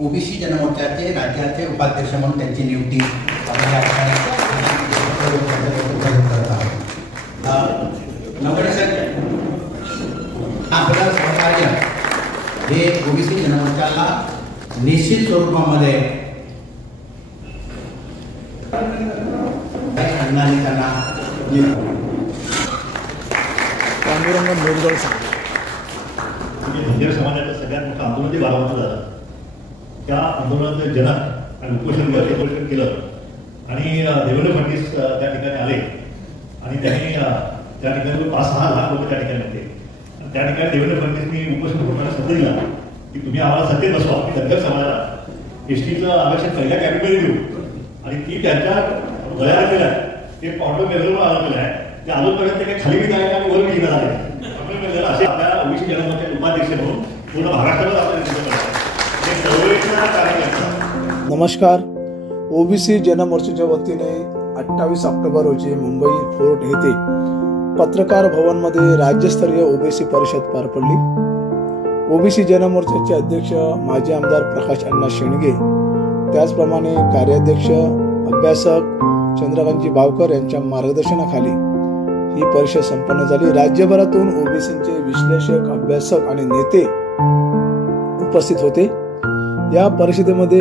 OBC जनमोर्चाचे राज्याचे उपाध्यक्ष म्हणून त्यांची नियुक्ती आपण या ठिकाणी करत आहोत। आपलं सहकार्य हे ओबीसी जनमोर्चाला निश्चित स्वरूपामध्ये अण्णांनी त्यांना पांडुरंग मोरगळ धनगर समाजाचं सगळ्यात मोठं आंदोलन जे बारामतीत झालं, त्या आंदोलनाचं जनक आणि उपोषण केलं आणि देवेंद्र फडणवीस त्या ठिकाणी आले आणि त्यांनी त्या ठिकाणी 5-6 लाख लोक त्या ठिकाणी होते। त्या ठिकाणी देवेंद्र फडणवीसनी उपोषण करताना शब्द दिला की तुम्ही आम्हाला सत्तेत बसवा, की धनगर समाजाला एसटीचं आरक्षण पहिल्या कॅबिनेटमध्ये देऊ आणि ती त्यांच्या गळ्याला केलं ते पांडुरंग मोरगळ आलं आहे ते अजूनपर्यंत काही खाली बी जायला आणि वर बी निघाला आहे। असे आपल्या ओबीसी जनमोर्चाचे उपाध्यक्ष म्हणून पूर्ण महाराष्ट्रावर नमस्कार। ओबीसी जनमोर्चाच्या वतीने 28 ऑक्टोबर रोजी मुंबई फोर्ट येथे पत्रकार भवनमध्ये राज्यस्तरीय ओबीसी परिषद पार पडली। ओबीसी जनमोर्चाचे अध्यक्ष माजी आमदार प्रकाश अण्णा शेंडगे, त्याचप्रमाणे कार्याध्यक्ष अभ्यासक चंद्रकांतजी भावकर यांच्या मार्गदर्शनाखाली ही परिषद संपन्न झाली। राज्यभरातून ओबीसीचे विश्लेषक, अभ्यासक आणि नेते उपस्थित होते। या परिषदेमध्ये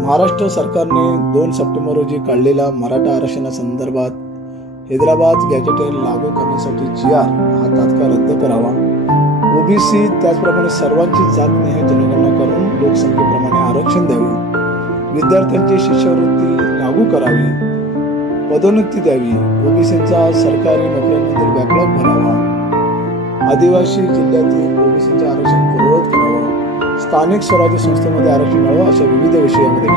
महाराष्ट्र सरकारने 2 सप्टेंबर रोजी काढलेला मराठा आरक्षणासंदर्भात हैदराबाद गॅजेटेड लागू करण्यासाठी GR हा तात्काळ रद्द करावा, ओबीसी त्याचप्रमाणे सर्वांची जातनिहाय जनगणना करून लोकसंख्येप्रमाणे आरक्षण द्यावे, विद्यार्थ्यांची शिष्यवृत्ती लागू करावी, पदोन्नती द्यावी, ओबीसींचा सरकारी नोकऱ्यांमधील बॅकलॉग भरावा, आदिवासी जिल्ह्यातील ओबीसींचे आरक्षण पूर्ववत करावा, स्थानिक स्वराज्य संस्थेमध्ये आरक्षण मिळावं, अशा विविध विषयांमध्ये